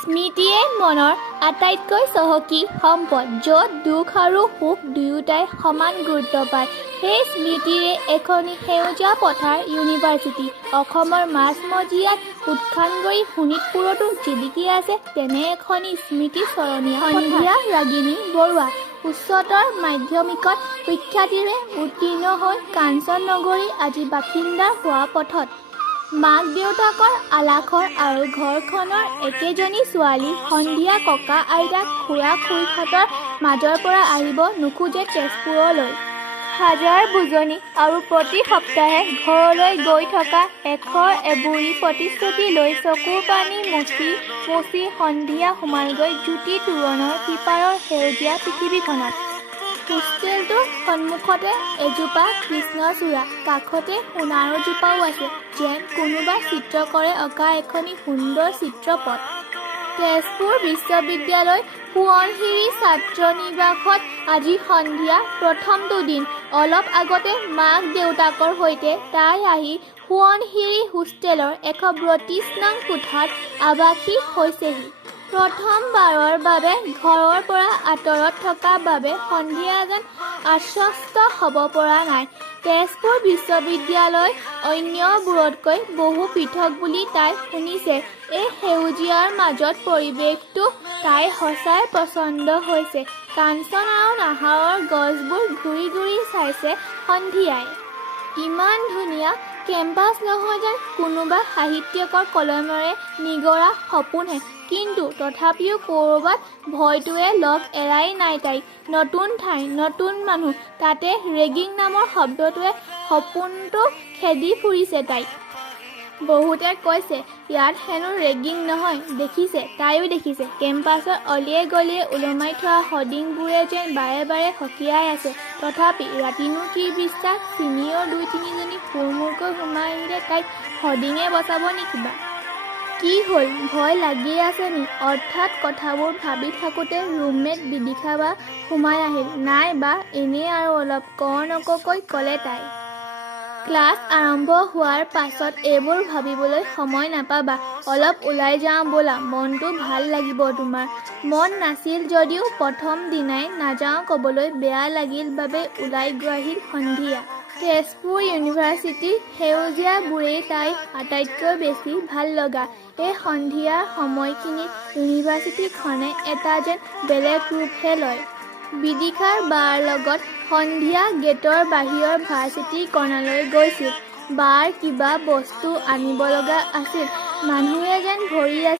স্মৃতিয়ে মনৰ আটাইতকৈ চহকী সম্পদ, য'ত দুখ আৰু সুখ দুয়োটাই সমান গুৰুত্ব পায়। সেই স্মৃতিৰে এখনি সেউজীয়া পথাৰ ইউনিভাৰ্চিটি। অসমৰ মাজমজিয়াত উৎখানগড়ী শোণিতপুৰতো জিলিকি আছে তেনে এখনি স্মৃতিস্মৰণীয় সন্ধিয়া। ৰাগিনী বৰুৱা উচ্চতৰ মাধ্যমিকত সুখ্যাতিৰে উত্তীৰ্ণ হৈ কাঞ্চননগৰী আজি বাসিন্দা হোৱা পথত মাক দেউতাকৰ আলাসৰ আৰু ঘৰখনৰ একেজনী ছোৱালী সন্ধিয়া ককা আইতা খুৰা খুৰীহঁতৰ মাজৰ পৰা আহিব নোখোজে তেজপুৰলৈ। হাজাৰ বুজনি আৰু প্ৰতি সপ্তাহে ঘৰলৈ গৈ থকা এশৰ এবুৰি প্ৰতিশ্ৰুতি লৈ চকুৰ পানী মচি মচি সন্ধিয়া সোমালগৈ জ্যোতি তোৰণৰ সিপাৰৰ সেউজীয়া পৃথিৱীখনত। হোষ্টেলটোৰ সন্মুখতে এজোপা কৃষ্ণচূড়া, কাষতে সোণাৰু জোপাও আছে, যেন কোনোবা চিত্ৰকৰে অঁকা এখনি সুন্দৰ চিত্ৰপট। তেজপুৰ বিশ্ববিদ্যালয় সোৱণশিৰি ছাত্ৰ নিবাসত আজি সন্ধিয়া প্ৰথমটো দিন। অলপ আগতে মাক দেউতাকৰ সৈতে তাই আহি সোৱণশিৰি হোষ্টেলৰ 132 নং কোঠাত আৱাসিক হৈছেহি। প্ৰথমবাৰৰ বাবে ঘৰৰ পৰা আঁতৰত থকা বাবে সন্ধিয়া যেন আশ্বস্ত হ'ব পৰা নাই। তেজপুৰ বিশ্ববিদ্যালয় অন্যবোৰতকৈ বহু পৃথক বুলি তাই শুনিছে। এই সেউজীয়াৰ মাজত পৰিৱেশটো তাইৰ সঁচাই পচন্দ হৈছে। কাঞ্চন আৰু নাহৰৰ গছবোৰ ঘূৰি ঘূৰি চাইছে সন্ধিয়াই। ইমান ধুনীয়া কেম্পাছ নহয় যেন কোনোবা সাহিত্যিকৰ কলমেৰে নিগৰা সপোনহে। কিন্তু তথাপিও ক'ৰবাত ভয়টোৱে লগ এৰাই নাই তাইক। নতুন ঠাই, নতুন মানুহ, তাতে ৰেগিং নামৰ শব্দটোৱে সপোনটো খেদি ফুৰিছে তাইক। বহুতে কৈছে ইয়াত হেনো ৰেগিং নহয়। দেখিছে, তাইও দেখিছে, কেম্পাছৰ অলিয়ে গলিয়ে ওলমাই থোৱা হৰ্ডিংবোৰে যেন বাৰে বাৰে সকীয়াই আছে। তথাপি ৰাতিনো কি বিশ্বাস, চিনিয়ৰ 2-3জনী হুৰমুৰকৈ সোমাই আহিলে তাইক হৰ্ডিঙে বচাব নি কিবা? কি হ'ল, ভয় লাগি আছে নি? অৰ্থাৎ কথাবোৰ ভাবি থাকোঁতে ৰুমমেট বিদিশা বা সোমাই আহিল। নাই বা, এনেই আৰু অলপ কৰ্ণককৈ ক'লে তাই। ক্লাছ আৰম্ভ হোৱাৰ পাছত এইবোৰ ভাবিবলৈ সময় নাপাবা। অলপ ওলাই যাওঁ ব'লা, মনটো ভাল লাগিব তোমাৰ। মন নাছিল যদিও প্ৰথম দিনাই নাযাওঁ ক'বলৈ বেয়া লাগিল বাবে ওলাই গৈ আহিল সন্ধিয়া। তেজপুৰ ইউনিভাৰ্চিটিৰ সেউজীয়াবোৰেই তাইৰ আটাইতকৈ বেছি ভাল লগা। এই সন্ধিয়াৰ সময়খিনিত ইউনিভাৰ্চিটিখনে এটা যেন বেলেগ ৰূপহে লয়। বিদিশাৰ বাৰ লগত সন্ধিয়া গেটৰ বাহিৰৰ ভাৰ্চিটি কৰ্ণাৰলৈ গৈছিল। বাৰ কিবা বস্তু আনিব লগা আছিল। মানুহে যেন ভৰি আছিল।